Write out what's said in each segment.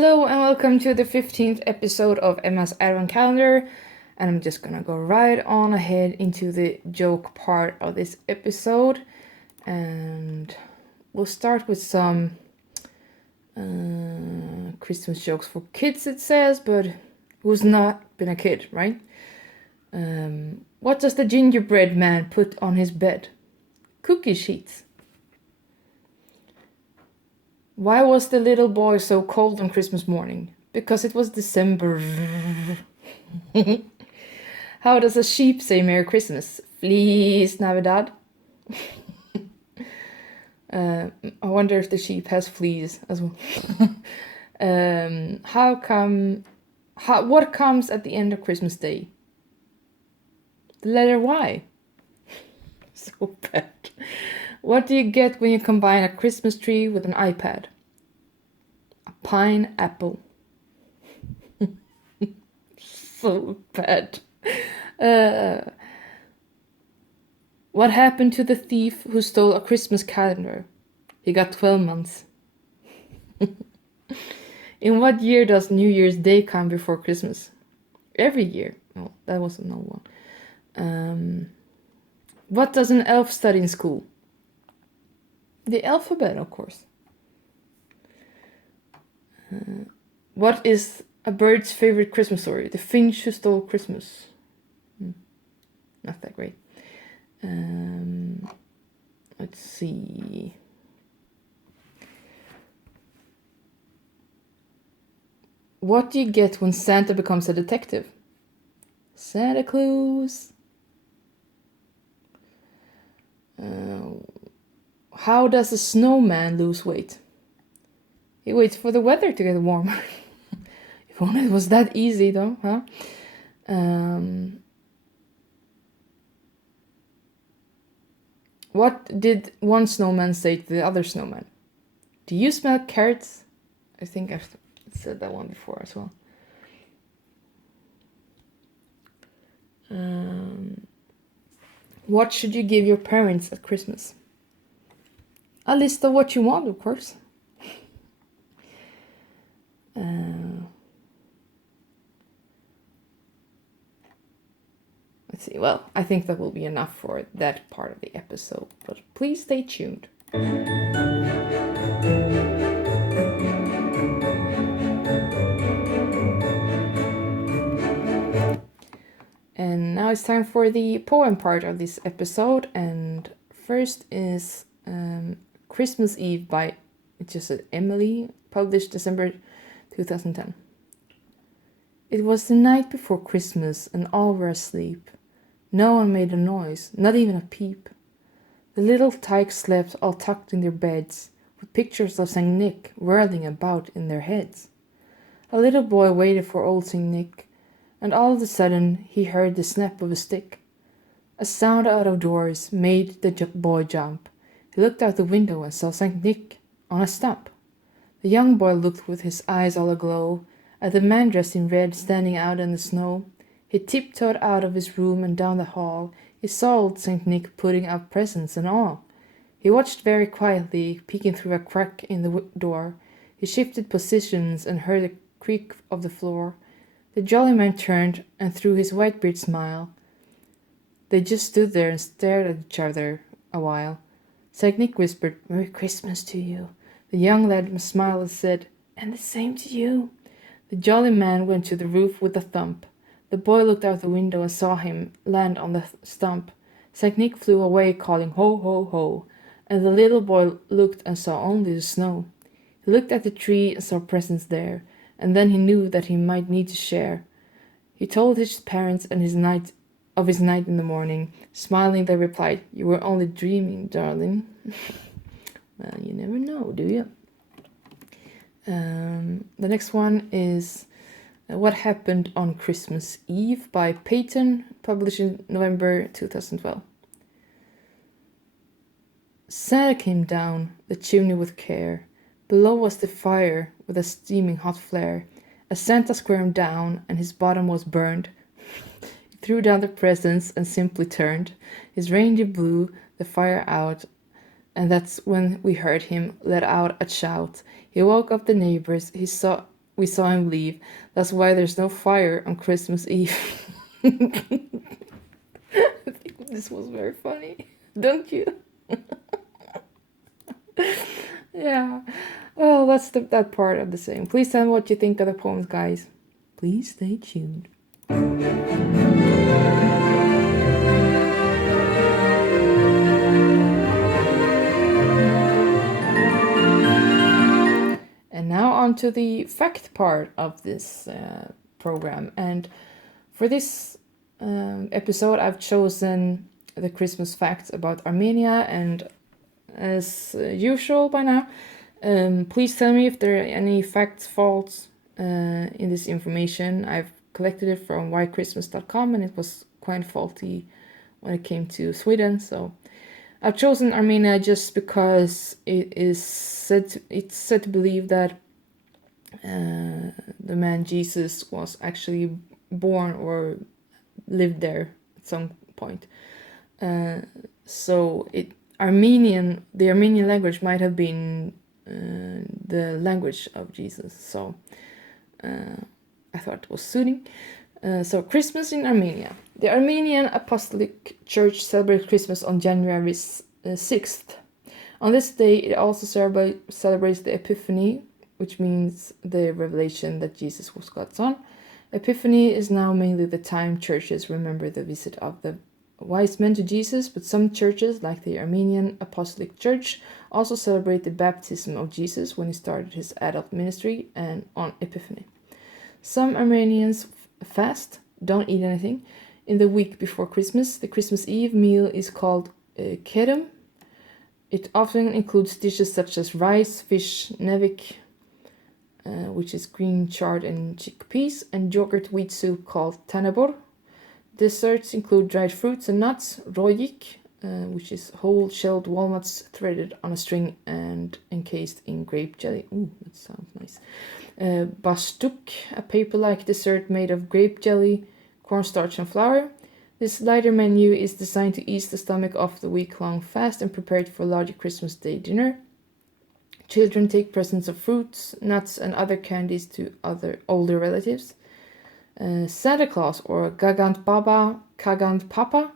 Hello and welcome to the 15th episode of Emma's Advent Calendar. And I'm just gonna go right on ahead into the joke part of this episode. And we'll start with some Christmas jokes for kids, it says, but who's not been a kid, right? What does the gingerbread man put on his bed? Cookie sheets. Why was the little boy so cold on Christmas morning? Because it was December. How does a sheep say Merry Christmas? Feliz Navidad. I wonder if the sheep has fleas as well. What comes at the end of Christmas Day? The letter Y. So bad. What do you get when you combine a Christmas tree with an iPad? A pineapple. So bad. What happened to the thief who stole a Christmas calendar? He got 12 months. In what year does New Year's Day come before Christmas? Every year. Oh, that was another one. What does an elf study in school? The alphabet, of course. What is a bird's favorite Christmas story? The finch who stole Christmas. Not that great. Let's see. What do you get when Santa becomes a detective? Santa Claus. How does a snowman lose weight? He waits for the weather to get warmer. If only it was that easy, though, huh? What did one snowman say to the other snowman? Do you smell carrots? I think I've said that one before as well. What should you give your parents at Christmas? A list of what you want, of course. Let's see. Well, I think that will be enough for that part of the episode, but please stay tuned. And now it's time for the poem part of this episode, and first is Christmas Eve by, it just said Emily, published December 2010. It was the night before Christmas and all were asleep. No one made a noise, not even a peep. The little tykes slept all tucked in their beds, with pictures of St. Nick whirling about in their heads. A little boy waited for old St. Nick, and all of a sudden he heard the snap of a stick. A sound out of doors made the boy jump. He looked out the window and saw St. Nick on a stump. The young boy looked with his eyes all aglow at the man dressed in red standing out in the snow. He tiptoed out of his room and down the hall. He saw old St. Nick putting up presents and all. He watched very quietly, peeking through a crack in the door. He shifted positions and heard the creak of the floor. The jolly man turned and through his white beard smile. They just stood there and stared at each other a while. St. Nick whispered, "Merry Christmas to you." The young lad smiled and said, "And the same to you." The jolly man went to the roof with a thump. The boy looked out the window and saw him land on the stump. St. Nick flew away calling, "Ho, ho, ho," and the little boy looked and saw only the snow. He looked at the tree and saw presents there, and then he knew that he might need to share. He told his parents and his night in the morning. Smiling, they replied, "You were only dreaming, darling." Well, you never know, do you? The next one is What Happened on Christmas Eve by Peyton, published in November 2012. Santa came down the chimney with care. Below was the fire with a steaming hot flare. As Santa squirmed down and his bottom was burned, he threw down the presents and simply turned. His reindeer blew the fire out, and that's when we heard him let out a shout. He woke up the neighbors. He saw we saw him leave. That's why there's no fire on Christmas Eve. I think this was very funny, don't you? Yeah. Well, that's that part of the saying. Please tell me what you think of the poems, guys. Please stay tuned. And now on to the fact part of this program. And for this episode, I've chosen the Christmas facts about Armenia. And as usual by now, please tell me if there are any facts, faults in this information. I've collected it from whychristmas.com and it was quite faulty when it came to Sweden. So I've chosen Armenia just because it's said to believe that the man Jesus was actually born or lived there at some point. So the Armenian language might have been the language of Jesus. So I thought it was suiting. So Christmas in Armenia. The Armenian Apostolic Church celebrates Christmas on January 6th. On this day, it also celebrates the Epiphany, which means the revelation that Jesus was God's son. Epiphany is now mainly the time churches remember the visit of the wise men to Jesus, but some churches, like the Armenian Apostolic Church, also celebrate the baptism of Jesus when he started his adult ministry and on Epiphany. Some Armenians fast, don't eat anything. In the week before Christmas, the Christmas Eve meal is called kerem. It often includes dishes such as rice, fish, nevik, which is green chard and chickpeas, and yogurt wheat soup called tanabor. Desserts include dried fruits and nuts, rojik, which is whole shelled walnuts threaded on a string and encased in grape jelly. Ooh, that sounds nice. Bastuk, a paper-like dessert made of grape jelly, cornstarch and flour. This lighter menu is designed to ease the stomach off the week-long fast and prepare it for a larger Christmas Day dinner. Children take presents of fruits, nuts, and other candies to other older relatives. Santa Claus, or Gagant Baba, Kagant Papa,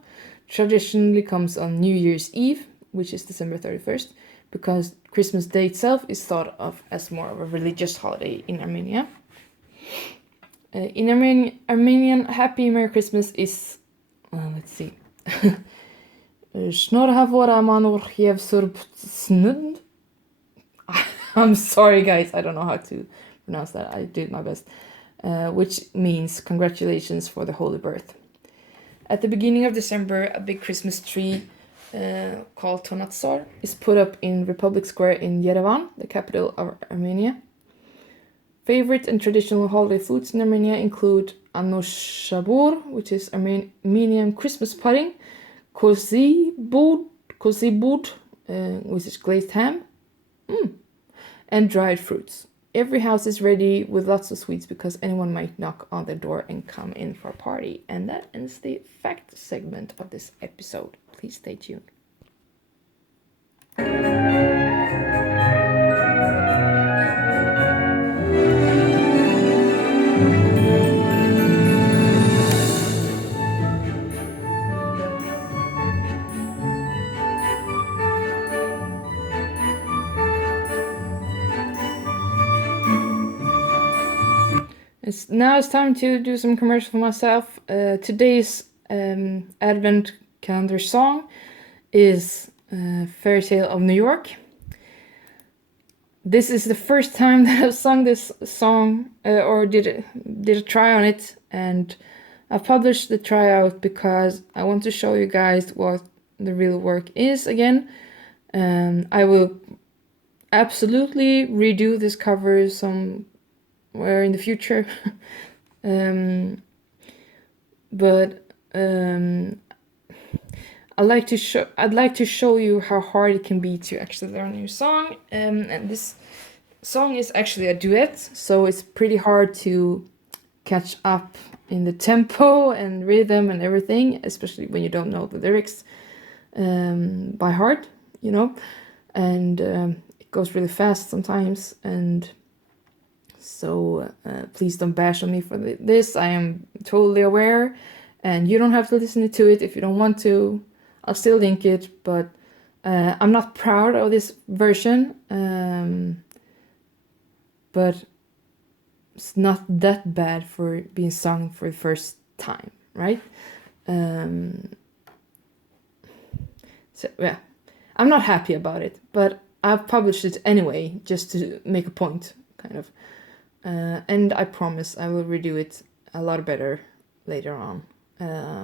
traditionally comes on New Year's Eve, which is December 31st, because Christmas Day itself is thought of as more of a religious holiday in Armenia. In Armenian, Happy Merry Christmas is, let's see, I'm sorry guys, I don't know how to pronounce that, I did my best, which means congratulations for the holy birth. At the beginning of December, a big Christmas tree called Tonatsar is put up in Republic Square in Yerevan, the capital of Armenia. Favorite and traditional holiday foods in Armenia include anoshabur, which is Armenian Christmas pudding, kozi bud, which is glazed ham, and dried fruits. Every house is ready with lots of sweets because anyone might knock on the door and come in for a party. And that ends the fact segment of this episode. Please stay tuned. Now it's time to do some commercial for myself. Today's Advent calendar song is Fairy Tale of New York. This is the first time that I've sung this song or did a try on it, and I've published the tryout because I want to show you guys what the real work is again. I will absolutely redo this cover somewhere in the future. I'd like to show you how hard it can be to actually learn a new song. And this song is actually a duet, so it's pretty hard to catch up in the tempo and rhythm and everything, especially when you don't know the lyrics by heart, and it goes really fast sometimes, and So please don't bash on me for this. I am totally aware, and you don't have to listen to it if you don't want to. I'll still link it, but I'm not proud of this version, but it's not that bad for being sung for the first time, right? So yeah, I'm not happy about it, but I've published it anyway, just to make a point, kind of. And I promise I will redo it a lot better later on.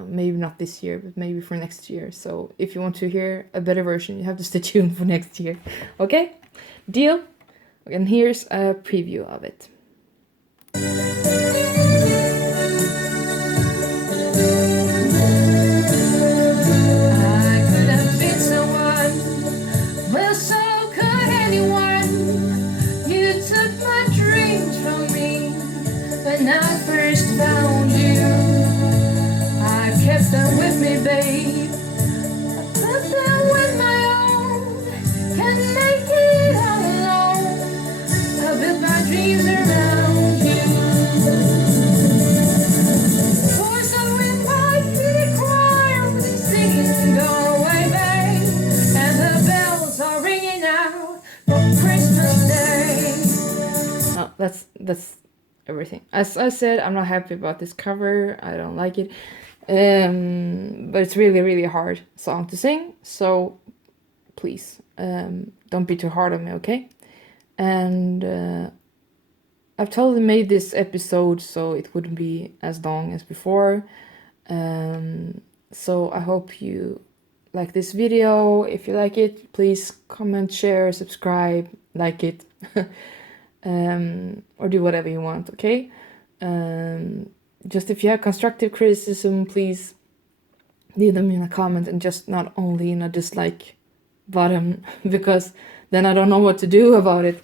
Maybe not this year, but maybe for next year. So if you want to hear a better version, you have to stay tuned for next year. Okay? Deal? And here's a preview of it. I could have been someone, well, so could anyone. You took my dreams from me when I first found you. I kept them with me, babe. I put them with my own. Can't make it all alone. I built my dreams around you. Voice of wind, white kitty choir, singing "Go Away, Babe," and the bells are ringing out for Christmas Day. Oh, that's everything. As I said, I'm not happy about this cover. I don't like it. But it's really, really hard song to sing. So please, don't be too hard on me, okay? And I've totally made this episode so it wouldn't be as long as before. So I hope you like this video. If you like it, please comment, share, subscribe, like it, or do whatever you want, okay? Just if you have constructive criticism, please leave them in a comment and just not only in a dislike button, because then I don't know what to do about it,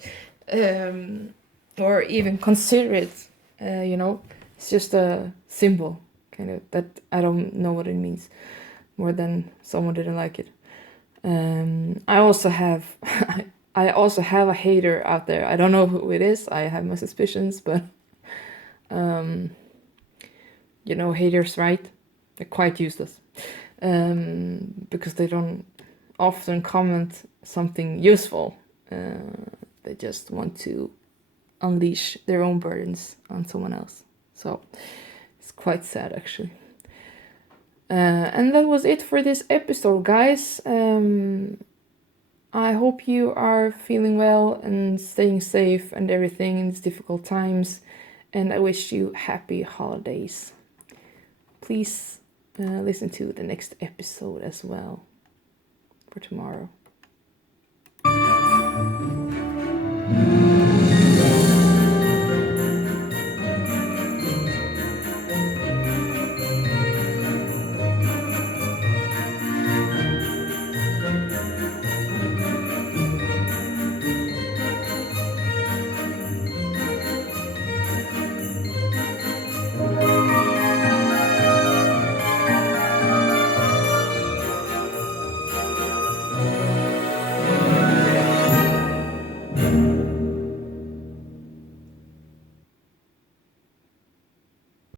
or even consider it. It's just a symbol, kind of, that I don't know what it means, more than someone didn't like it. I also have a hater out there. I don't know who it is. I have my suspicions, but haters, right? They're quite useless, because they don't often comment something useful. They just want to unleash their own burdens on someone else. So it's quite sad, actually. And that was it for this episode, guys. I hope you are feeling well and staying safe and everything in these difficult times. And I wish you happy holidays. Please listen to the next episode as well for tomorrow.